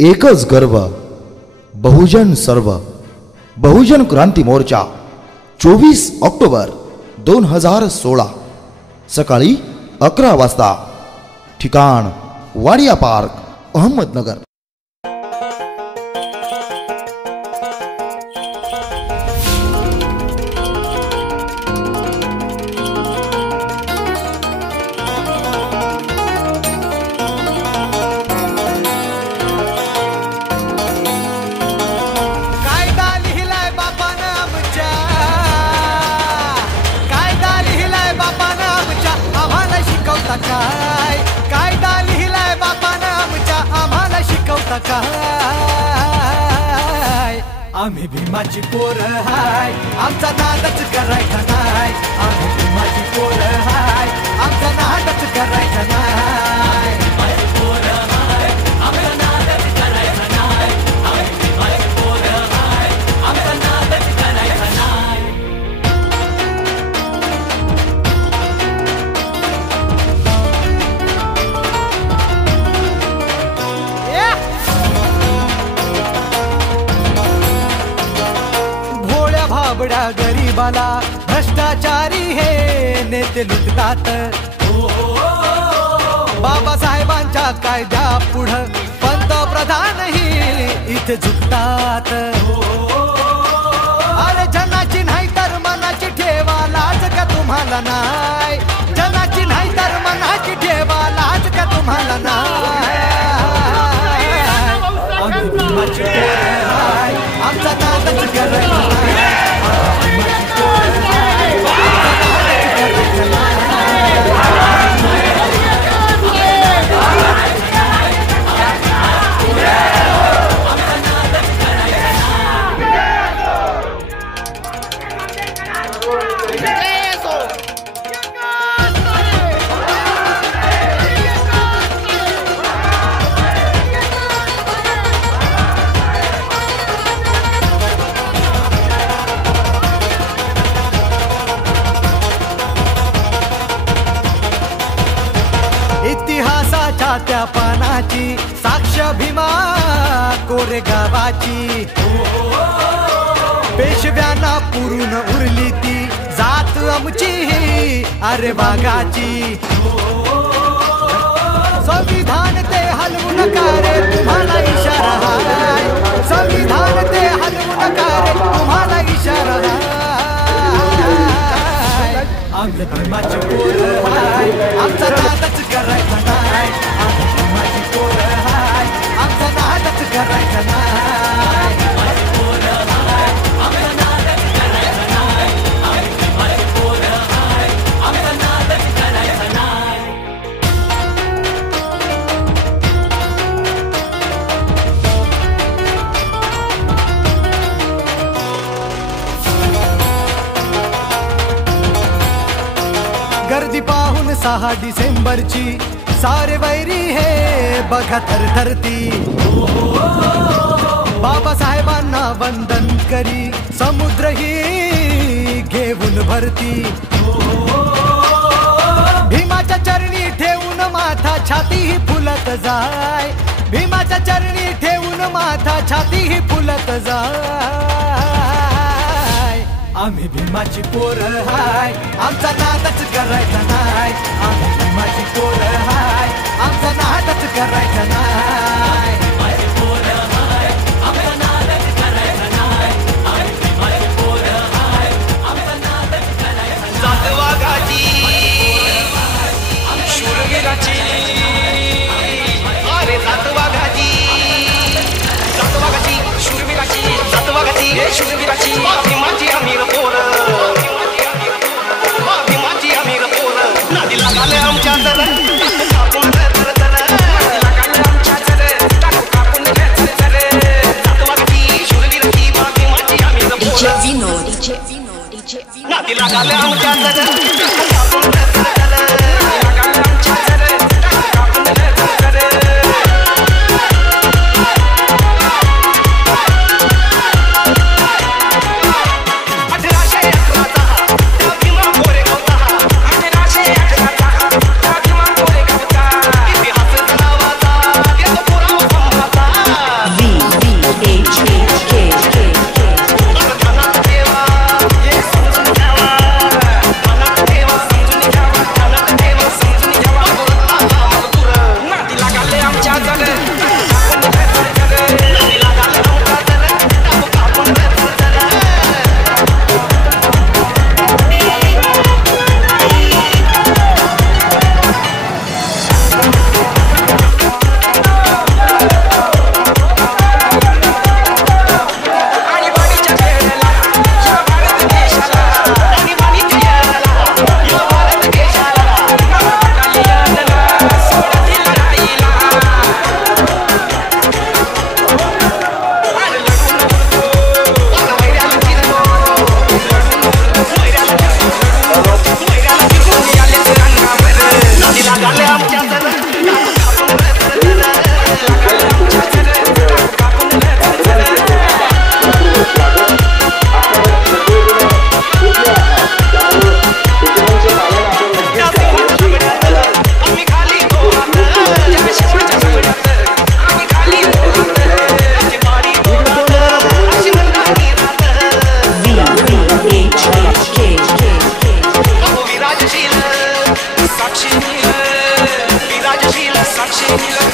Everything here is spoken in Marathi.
एकच गर्व, बहुजन सर्व. बहुजन क्रांती मोर्चा 24 ऑक्टोबर 2016 सकाळी 11 वाजता. ठिकाण वाडिया पार्क, अहमदनगर. काय कायदा लिहिलाय बापानं आमच्या, आम्हाला शिकवता काय? आम्ही भीमाची पोरं हाय, आमचा नादच करायचा नाही. आम्ही भीमाची पोरं हाय, आमचा नादच करायचा नाही. बडा गरीबाला भ्रष्टाचारी हे नेते लुटतात. बाबासाहेबांच्या कायद्या पुढं पंतप्रधानही इथे झुकतात. अरे जनाची नाही तर मनाची ठेवा, लाज का तुम्हाला नाही? जनाची नाही तर मनाची ठेवा, लाज का तुम्हाला नाही? आमचा नादच करायचा नाही. इतिहासाच्या त्या पानाची साक्ष भीमा कोरेगावाची. पेशव्यांना पुरून उरली ती जात आमची, अरे बागाची. संविधान ते हलवू नका रे, तुम्हाला इशारा हाय. संविधान ते हलवू नका रे, तुम्हाला इशारा हाय. आम्ही भीमाची पोरं हाय, आमचा नादच करायचा नाही. आम्ही भीमाची पोरं हाय, आमचा नादच करायचा नाही. गर्दी पाहून 6 डिसेंबरची सारे वैरी हे बघा थरथरती. बाबासाहेबांना वंदन करी समुद्र ही घेऊन भरती. भीमाच्या चरणी ठेवून माथा छाती ही फुलत जाय. भीमाच्या चरणी ठेवून माथा छाती ही फुलत जाय. आम्ही भीमाची पोरं हाय, आमचा नादच करायचा नाही. आम्ही भीमाची पोरं हाय, आमचा नादच करायचा नाही. जात वाघाची शूरवीराची, अरे जात वाघाची, जात वाघाची शूरवीराची, जात वाघाची शूरवीराची. भीमाची अमीर पोरं, भीमाची अमीर पोरं नादी नीलकंठ